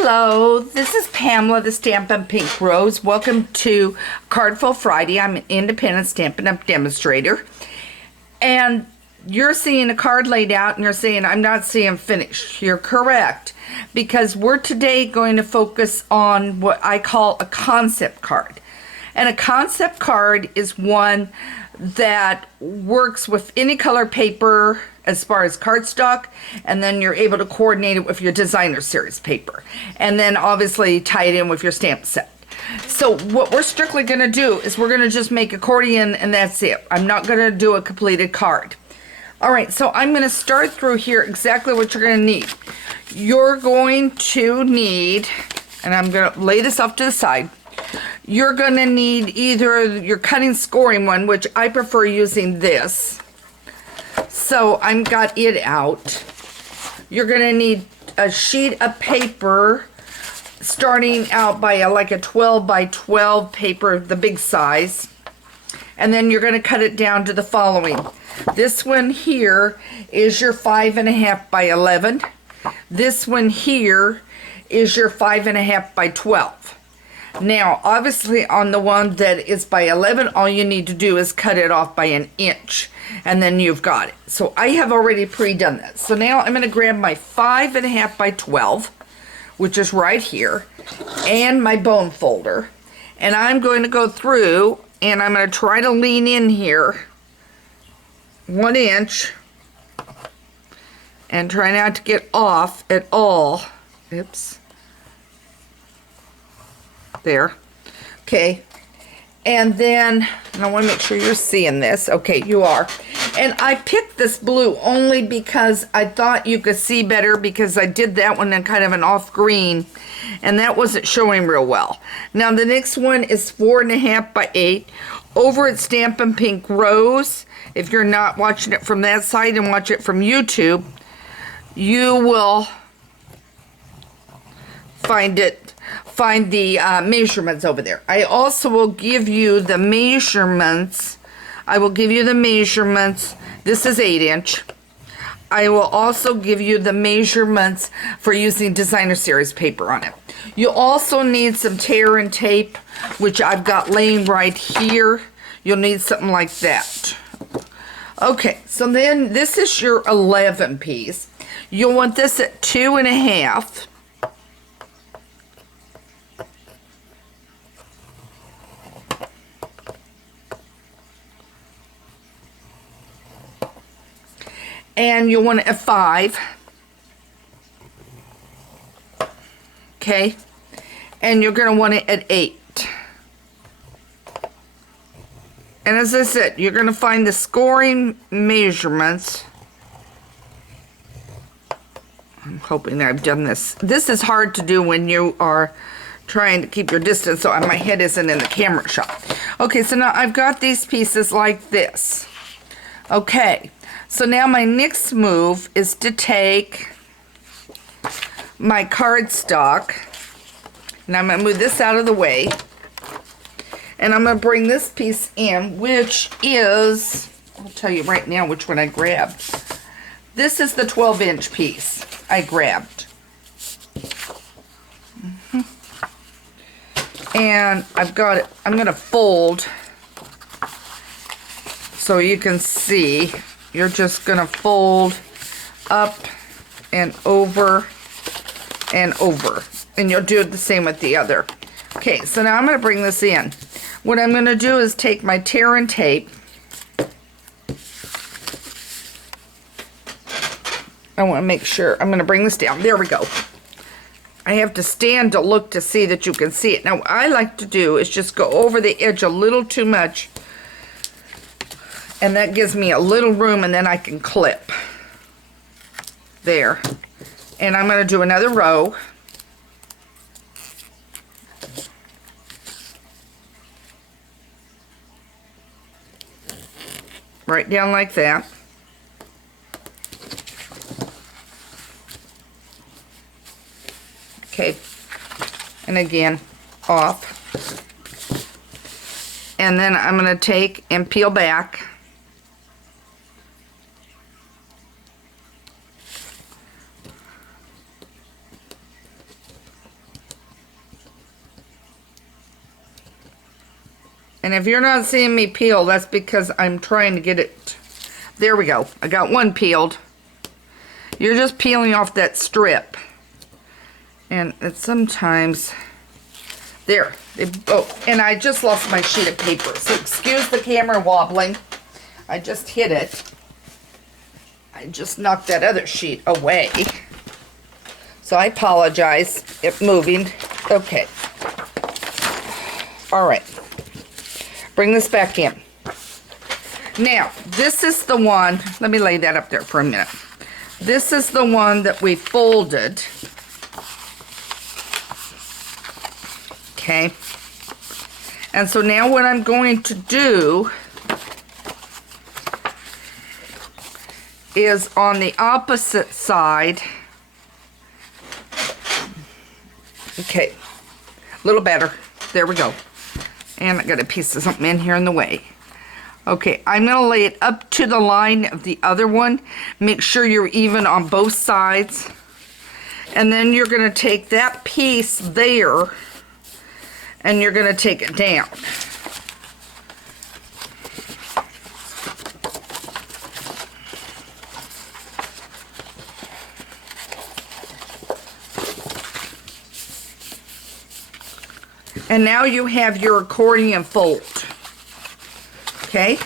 Hello, this is Pamela, the Stampin' Pink Rose. Welcome to Cardful Friday. I'm an independent Stampin' Up! Demonstrator. And you're seeing a card laid out and you're saying, I'm not seeing finished. You're correct. Because we're today going to focus on what I call a concept card. And a concept card is one that works with any color paper as far as cardstock, and then you're able to coordinate it with your designer series paper, and then obviously tie it in with your stamp set. So what we're strictly going to do is we're going to just make accordion, and that's it. I'm not going to do a completed card. All right, so I'm going to start through here exactly what you're going to need. You're going to need, and I'm going to lay this off to the side, you're going to need either your cutting scoring one, which I prefer using this. So I've got it out. You're going to need a sheet of paper starting out by like a 12 by 12 paper, the big size. And then you're going to cut it down to the following. This one here is your 5.5 by 11. This one here is your 5.5 by 12. Now, obviously on the one that is by 11, all you need to do is cut it off by an inch, and then you've got it. So I have already pre-done that. So now I'm going to grab my 5.5 by 12, which is right here, and my bone folder. And I'm going to go through, and I'm going to try to lean in here 1 inch, and try not to get off at all. Oops. There. Okay. And then, and I want to make sure you're seeing this. Okay, you are. And I picked this blue only because I thought you could see better, because I did that one in kind of an off green, and that wasn't showing real well. Now the next one is 4.5 by 8 over at Stampin' Pink Rose. If you're not watching it from that side and watch it from YouTube, you will find the measurements over there. I also will give you the measurements. I will give you the measurements. This is 8 inch. I will also give you the measurements for using designer series paper on it. You'll also need some tear and tape, which I've got laying right here. You'll need something like that. Okay, so then this is your 11 piece. You'll want this at 2.5. And you'll want it at 5. Okay. And you're going to want it at 8. And as I said, you're going to find the scoring measurements. I'm hoping that I've done this. This is hard to do when you are trying to keep your distance so my head isn't in the camera shot. Okay, so now I've got these pieces like this. Okay. So now my next move is to take my cardstock, and I'm going to move this out of the way, and I'm going to bring this piece in, which is, I'll tell you right now which one I grabbed. This is the 12-inch piece I grabbed. And I've got it, I'm going to fold so you can see. You're just going to fold up and over and over. And you'll do it the same with the other. Okay, so now I'm going to bring this in. What I'm going to do is take my tear and tape. I want to make sure. I'm going to bring this down. There we go. I have to stand to look to see that you can see it. Now, what I like to do is just go over the edge a little too much. And that gives me a little room, and then I can clip. There. And I'm going to do another row. Right down like that. Okay. And again, off. And then I'm going to take and peel back. And if you're not seeing me peel, that's because I'm trying to get it. There we go. I got one peeled. You're just peeling off that strip. And it's sometimes, there. Oh, and I just lost my sheet of paper. So excuse the camera wobbling. I just hit it. I just knocked that other sheet away. So I apologize if moving. Okay. All right. Bring this back in. Now, this is the one, let me lay that up there for a minute. This is the one that we folded. Okay. And so now what I'm going to do is on the opposite side. Okay. A little better. There we go. And I got a piece of something in here in the way. Okay, I'm going to lay it up to the line of the other one. Make sure you're even on both sides. And then you're going to take that piece there and you're going to take it down. And now you have your accordion fold. Okay?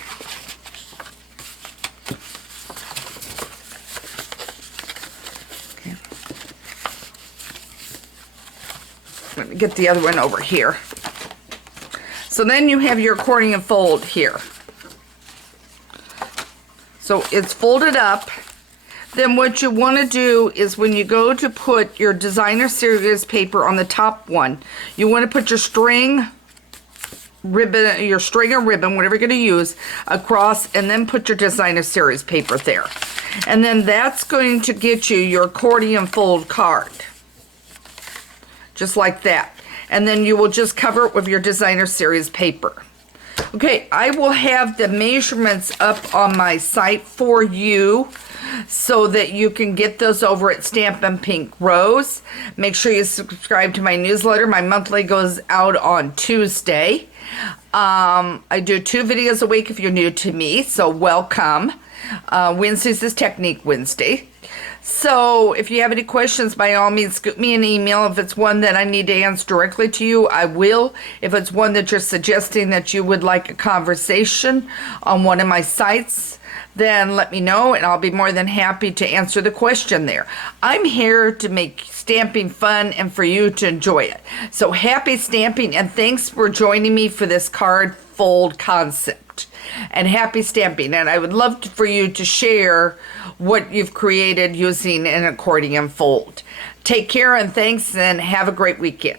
Okay. Let me get the other one over here. So then you have your accordion fold here. So it's folded up. Then what you want to do is when you go to put your designer series paper on the top one, you want to put your string ribbon, your string or ribbon, whatever you're going to use, across, and then put your designer series paper there. And then that's going to get you your accordion fold card. Just like that. And then you will just cover it with your designer series paper. Okay, I will have the measurements up on my site for you so that you can get those over at Stampin' Pink Rose. Make sure you subscribe to my newsletter. My monthly goes out on Tuesday. I do 2 videos a week if you're new to me, so welcome. Wednesdays is Technique Wednesday. So if you have any questions, by all means, scoop me an email. If it's one that I need to answer directly to you, I will. If it's one that you're suggesting that you would like a conversation on one of my sites, then let me know and I'll be more than happy to answer the question there. I'm here to make stamping fun and for you to enjoy it. So happy stamping and thanks for joining me for this card fold concept. And happy stamping. And I would love for you to share what you've created using an accordion fold. Take care and thanks and have a great weekend.